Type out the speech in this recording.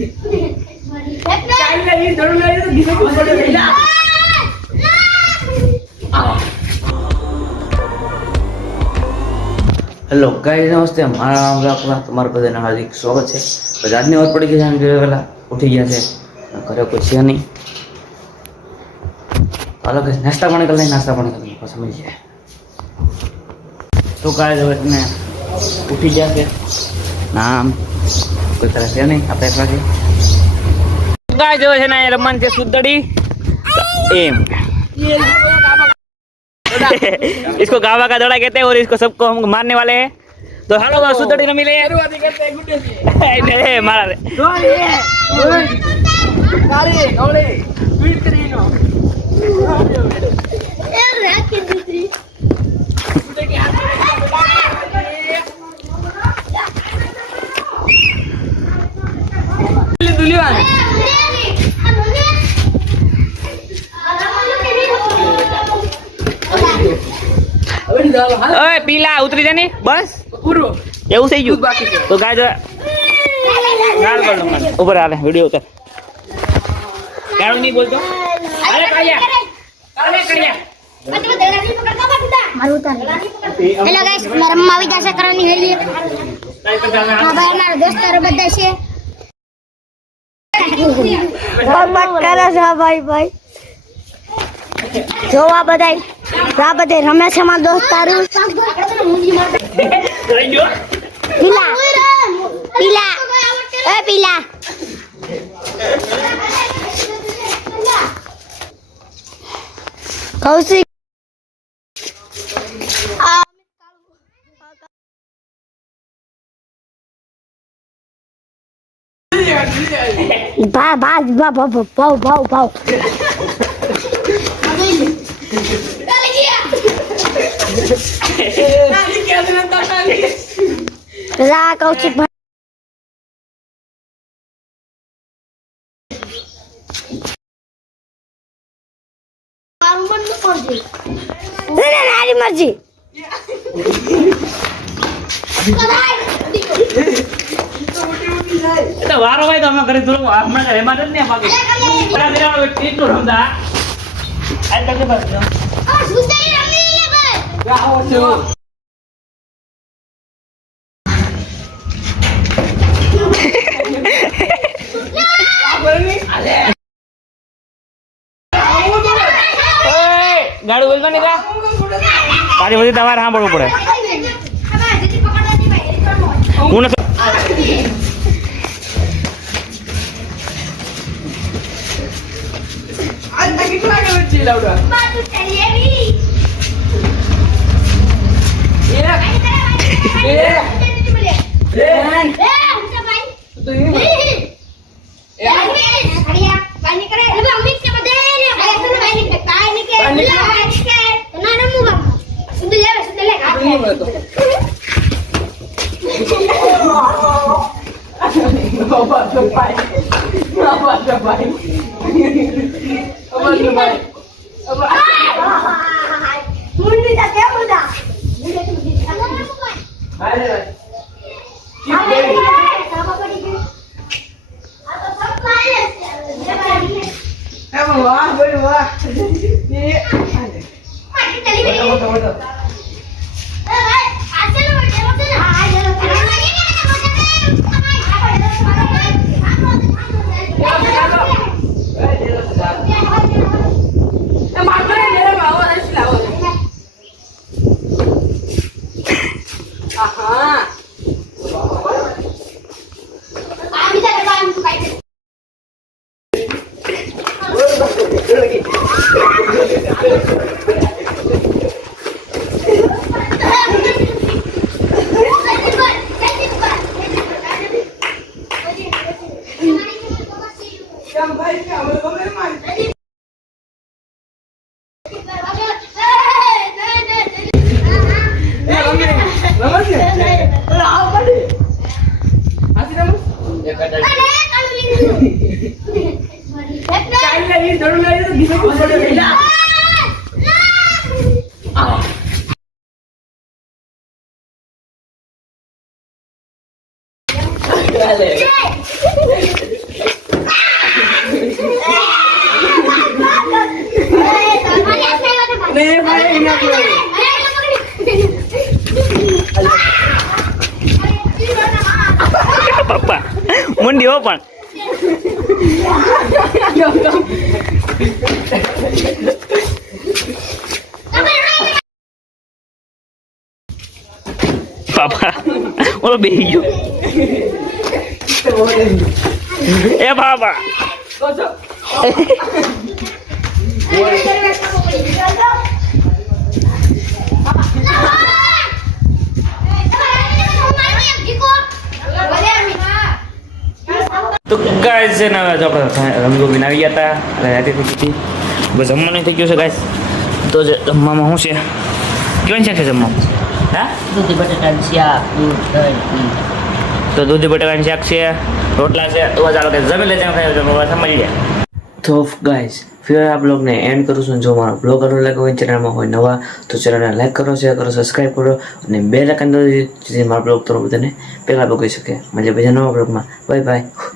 Hello guys, नमस्ते। તમારા બધાને હાર્દિક સ્વાગત છે। તો આજની વાર પડી ગઈ છે, વહેલા ઉઠી ગયા છે, ઘરે કોઈ છે નહીં। હાલો કે નાસ્તા પાણી કરી લઈએ, નાસ્તા પાણી કરી પછી સમજીએ। તો ગાઈસ હવે તમે ઉઠી ગયા છે, નામ કોઈ तरह છે નહીં, આપણે એકલા છે। ગાઈસ હવે છે ને રમવાનું છે સુદડી एम इसको गावा का दौड़ा कहते हैं और इसको सबको हम मारने वाले हैं। तो हेलो सुदड़ी रमी ले मारा ओए पीला उतरी जानी बस पूरो એવું થઈ ગયું બાકી છે। તો ગાય ગાળ કર લઉં ઉપર આલે વિડિયો ઉતાર ગાળ નહીં બોલતો અરે કાયા મારું ઉતાર હેલો ગાઈસ મારા મમ્મા આવી જશે કરવાની હેલી હા ભાઈ અમારા દોસ્તારો બધા છે મત કરો છો ભાઈ ભાઈ જો આ બધે રમે છે મારા દોસ્તારો પીલા પીલા એ પીલા કૌશિક ભાવ रा कौशिक नारी मर्जी तो वारो भाई तो हम करे तो हमरा घरे में नहीं आ पाके मेरा टीटो रमदा आज तक बस और सुंदरी रमी ले भाई क्या हो छो गाड़ी बोलता नहीं का पानी बजे તમારે સાંભળવું પડે હું નથી આજ તક કેટલા ગયો છે લાવડા બાજુ ચલેવી તો એ पानी करे अबे अमित के बदे ले भाई सुन पानी के पानी के ना ना मुंह सुन ले नहीं बोलतो बाबा तो भाई अब मुंडी जा क्या बोला अरे वाह बोल वाह ये माटी चली गई बोलो ए भाई आ चलो बोलते ना हां चलो ભીંડી હો પણ બાપા ઓલો બેહી ગયો એ બાબા તો ગાઈસ છે ને હવે તો આપણે રંગોબીન આવી ગયા હતા એટલે રાતે થઈ ગઈ બસ જમવાનું થઈ ગયું છે ગાઈસ તો જે જમવામાં શું છે કેવું છે જમવામાં હા દૂધી બટાટાનું શાક દૂધ દહીં તો દૂધી બટાકાનું શાક છે રોટલા છે તો ચાલો કે જમી લેજે સમજી ગયા તો ગાઈસ ફિર આ બ્લોગને એન્ડ કરું છું જો મારો બ્લોગ અલગ લાગ્યો હોય ચેનલમાં હોય નવા તો ચેનલને લાઈક કરો શેર કરો સબસ્ક્રાઈબ કરો અને બે લાઈકન દો જેથી મારો બ્લોગ તો બધાને પહેલાં બગડી શકે મજા બીજા નવા બ્લોગમાં બાય બાય